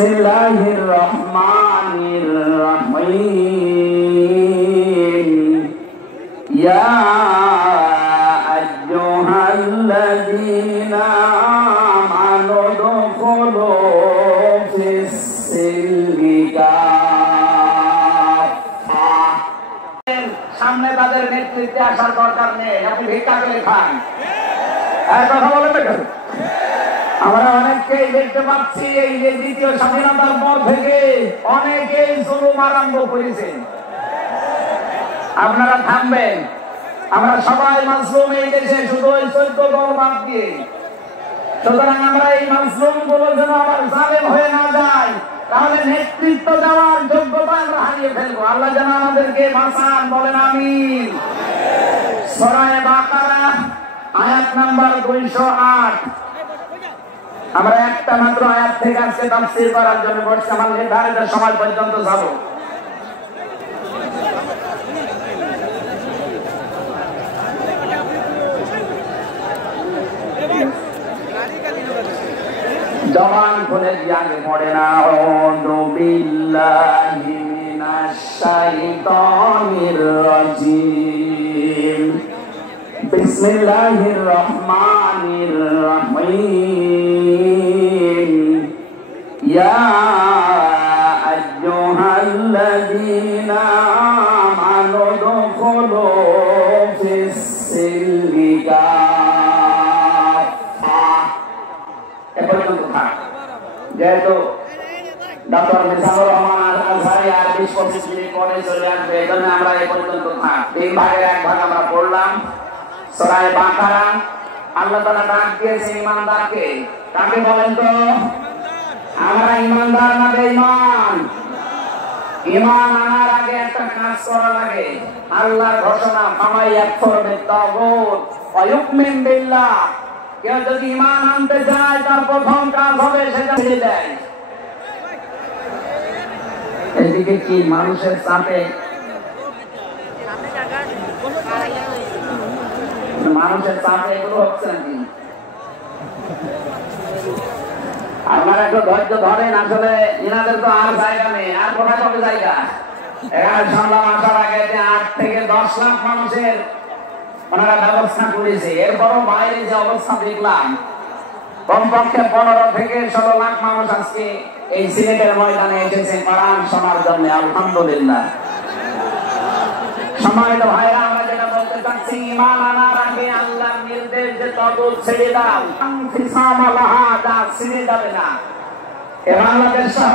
বিসমিল্লাহির রহমানির রহিম ইয়া আইয়ুহাল্লাযীনা আমানু দুখুলু ফিস-সিলমি কাফা। সামনে তাদের নেতৃত্বে আসার দরকার নেই, আপনি ভিক্ষা করে খান। কথা বলেন না কেন? আমরা অনেককেই দেখতে পাচ্ছি এই যে দ্বিতীয় স্বাধীনতার পর থেকে অনেকেই জুলুম আরম্ভ করেছেন। আপনারা থামবেন, আমরা সবাই মাসলুম এই দেশে, শুধু ওই 14 দল বাদ দিয়ে। সুতরাং আমরা এই মাসলুম গুলো যেন আবার জালেম হয়ে না যায়, তাহলে নেতৃত্ব দেওয়ার যোগ্যতা আমরা হারিয়ে ফেলবো। আল্লাহ যেন আমাদেরকে বাঁচান, বলেন আমিন। সূরা বাকারা আয়াত নাম্বার 208। আমরা একটা মাত্র আয়াত থেকে আজকে তাফসীর করার জন্য বসছি, আমার নির্ধারিত সময় পর্যন্ত যাব। জবান খুলে আগে পড়ে না, আউযু বিল্লাহি মিনাশ শাইতানির রাজীম। বিসমিল্লাহির রহমানির রহিম ইয়া আইয়ুহাল্লাযীনা আমানু দুখুলু ফিস-সিলমি কাফা। এ পর্যন্ত থাক। যেহেতু ডক্টর মিজানুর রহমান আজহারি আর 20-25 মিনিট পরে চলে আসবে, এই জন্য আমরা এই পর্যন্ত থাক। 3 ভাগের 1 ভাগ আমরা পড়লাম। সূরা বাকারা আল্লাহ তাআলা ডাক দিয়েছে ঈমানদারকে। কাকে বলেন তো? আমরা ঈমানদার না বেঈমান? ঈমান আনার আগে একটা কাজ করা লাগে। আল্লাহর ঘোষণা, ফামান ইয়াকফুর বিত-তাগুত ওয়া ইউমিন বিল্লাহ। কেউ যদি ঈমান আনতে চায়, তার প্রথম কাজ হবে সেটা ছেড়ে দেয়। এদিকে কি মানুষের চাপে, মানুষের চাপে এগুলো হচ্ছে নাকি? আপনারা একটু ধৈর্য ধরেন। আসলে এনাদের তো আর জায়গা নেই, আর কোথায় কবে জায়গা? এখানে শুনলাম আসার আগে 8 থেকে 10 লাখ মানুষের ওনারা ব্যবস্থা করেছে। এরপরও বাইরে যে অবস্থা দেখলাম, কমপক্ষে 15 থেকে 16 লাখ মানুষ আজকে এই সিলেটের ময়দানে এসেছে কোরআন শোনার জন্য। আলহামদুলিল্লাহ। সম্মানিত ভাইরা, আমরা যেটা বলতে চাচ্ছি, ঈমান আনার আগে আল্লাহর নির্দেশ যে তাগুত ছেড়ে দাও, ইনফিসামালাহা, যা ছেড়ে যাবে না। এ বাংলাদেশ সহ